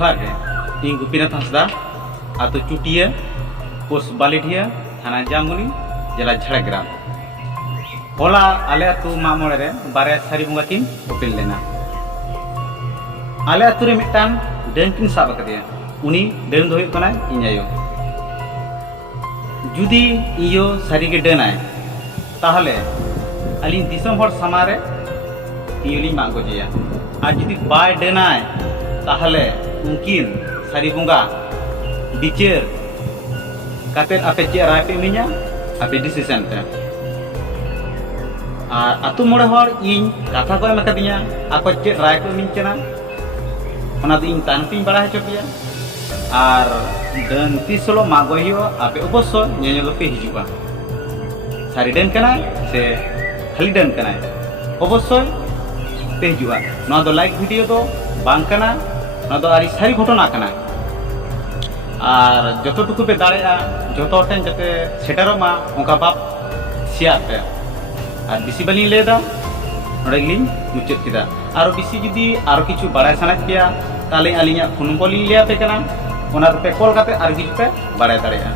जोहार गे इन गोपीनाथ हांसदा आतो चुटिया पोस्ट बालिढिया थाना जामुनी जिला झाड़ग्राम होला आले आतु मामोड़े रे बारे सारी बुंगा किन ओपिल लेना आले आतु रे मिटान डेन किन साब कदिया उनी डेन दो हुयुग कनाय इᱧ जुदी इयो सारी के डेनाय ताहले अली दिसम हर समारे इयोली मांग गोजेया और जुदी बाय डेनाय ताहले उनकिन सारी बुंगा बिचार काते आपे चे राय पे मिया आपे डिसीजन पे और आतु मोड़े हर इन कथा को एम कदिया आको चे राय को मिन चना ओना दो इन तानती बड़ा है चपिया और डन तीसलो मागोहियो आपे अवश्य नेनेल पे हिजुगा सारी डन कना से खाली डन कना अवश्य पे हिजुगा ना दो लाइक वीडियो दो बांग कना ना दो आरी सारी घटना कना और जतटुकु पे दाड़ेया जतो ठेन जते सेटरमा ओंका बाप शेयर पे और बिसी बलिन लेदा नोड़ेगिन मुचाद किदा और बिसी जुदी और किछु बाड़ाय सानाय पेया ताले अलिया फोन नम्बर लिन लिया पे कना ओना पे कॉल करते और किछु पे बाड़ाय दाड़ेया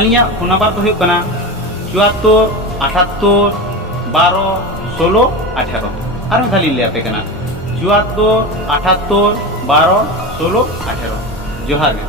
अलिया फोन नम्बर तो हुयुग कना 74 78 12 16 18 और खाली लिया पे कना 74 78 12 16 18 जोहार।